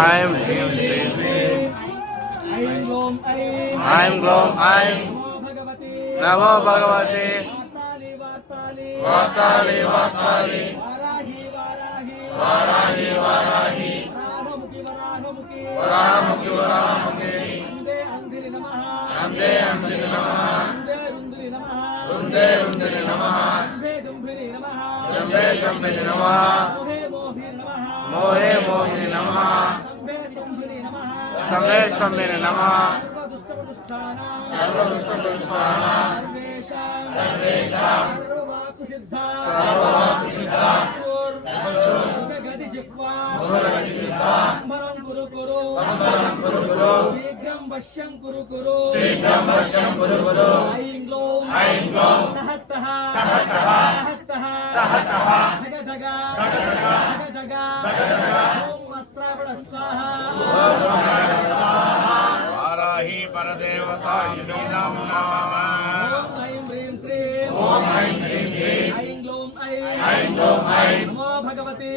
ऐं ह्रीं श्रीं ऐं ग्लौं ऐं नमो भगवते वार्ताली वार्ताली वाराही वाराही वराहमुखी वराहमुखी नंदे अंदिरि नमः रुंदे रुंदिरि नमः जंबे जंबिरि नमः मोहे मोहिनि नमः स्तंभे स्तंभिनि नमः सर्वदुष्टप्रतिष्ठानां सर्वेषां सर्ववाक्सिद्धा संबरं कुरु कुरु शीघ्रं वश्यं कुरु कुरु ऐं ग्लौं तहत्तः धग धग ओम अस्त्रावण स्वाहा वाराही परदेवता नमः ओम ऐं ह्रीं श्रीं ऐं ग्लौं ऐं नमो भगवते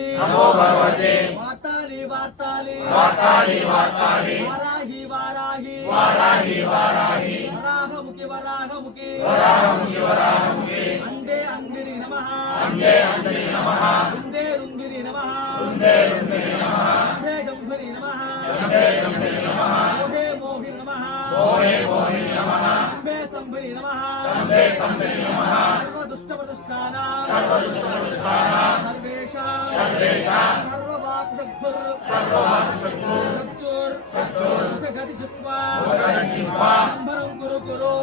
वार्ताली वार्ताली वाराही वाराही वराहमुखी वराहमुखी अंदे अंदिरि नमः रुंदे रुंदिरि नमः रुंदे जंभिरि नमः मोहे मोहिनि नमः जंबे स्तंभिरि नमः सर्वदुष्टप्रतिष्ठानां सर्वेषां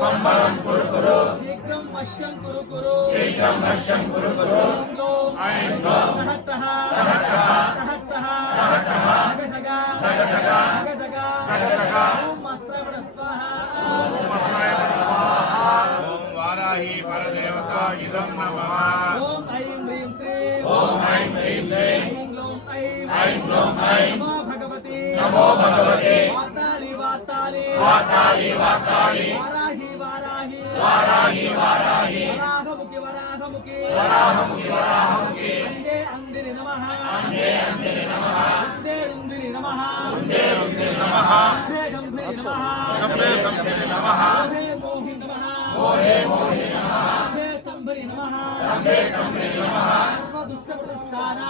संबरं कुरु कुरु शीघ्रं वश्यं कुरु कुरु ऐं ग्लौं तहत्तः धग ओम अस्त्रावण स्वाहा ओम वाराही परदेवता इदं नमः ओम ऐं ह्रीं श्रीं ऐं ग्लौं ऐं नमो भगवते वार्ताली वाराही वराहमुखी अंदे अंदिरि नमः रुंदे रुंदिरि नमः जंभिरि नमः मोहे मोहिनि नमः जंबे स्तंभिरि नमः सर्वदुष्टप्रतिष्ठानां